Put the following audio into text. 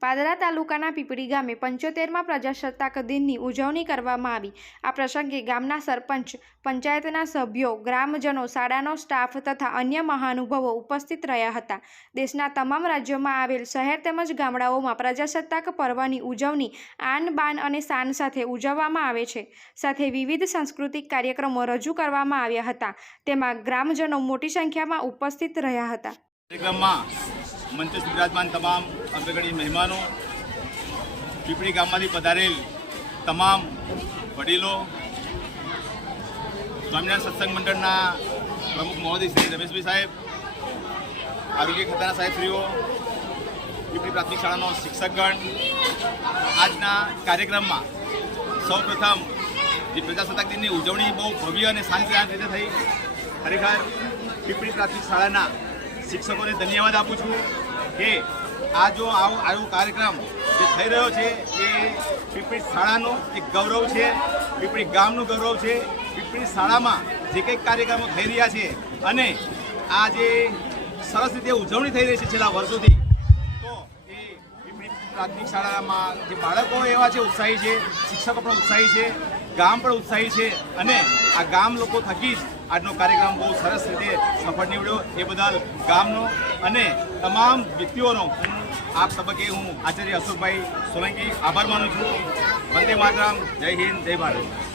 પાદરા તાલુકાના પીપળી ગામે પંચોતેરમાં પ્રજાસત્તાક દિનની ઉજવણી કરવામાં આવી. આ પ્રસંગે ગામના સરપંચ, પંચાયતના સભ્યો, ગ્રામજનો, શાળાનો સ્ટાફ તથા અન્ય મહાનુભાવો ઉપસ્થિત રહ્યા હતા. દેશના તમામ રાજ્યોમાં આવેલ શહેર તેમજ ગામડાઓમાં પ્રજાસત્તાક પર્વની ઉજવણી આન બાન અને શાન સાથે ઉજવવામાં આવે છે. સાથે વિવિધ સાંસ્કૃતિક કાર્યક્રમો રજૂ કરવામાં આવ્યા હતા. તેમાં ગ્રામજનો મોટી સંખ્યામાં ઉપસ્થિત રહ્યા હતા. કાર્યક્રમમાં બિરાજમાન તમામ અગ્રગણી મહેમાનો, પીપળી ગામમાંથી પધારેલ તમામ વડીલો, સ્વામિનારાયણ સત્સંગ મંડળના પ્રમુખ મહોદય શ્રી રમેશભાઈ સાહેબ, આરોગ્ય ખાતાના સાહેબશ્રીઓ, પીપળી પ્રાથમિક શાળાનો શિક્ષકગણ, આજના કાર્યક્રમમાં સૌપ્રથમ જે પ્રજાસત્તાક દિનની ઉજવણી બહુ ભવ્ય અને શાંતિદાયક રીતે થઈ, ખરેખર પીપળી પ્રાથમિક શાળાના શિક્ષકોને ધન્યવાદ આપું છું કે આ જો આવો આવો કાર્યક્રમ જે થઈ રહ્યો છે, એ પીપળી શાળાનો એક ગૌરવ છે, પીપળી ગામનું ગૌરવ છે. પીપળી શાળામાં જે કંઈક કાર્યક્રમો થઈ રહ્યા છે અને આ જે સરસ રીતે ઉજવણી થઈ રહી છે છેલ્લા વર્ષોથી, તો એ પીપળી પ્રાથમિક શાળામાં જે બાળકો એવા છે, ઉત્સાહી છે, શિક્ષકો પણ ઉત્સાહી છે, ગામ પણ ઉત્સાહી છે અને આ ગામ લોકો થકી જ આજનો કાર્યક્રમ બહુ સરસ રીતે સફળ નીવડ્યો. એ બદલ ગામનો અને તમામ વ્યક્તિઓનો આ તબક્કે હું આચાર્ય અશોકભાઈ સોલંકી આભાર માનું છું. વંદે માતરમ. જય હિન્દ, જય ભારત.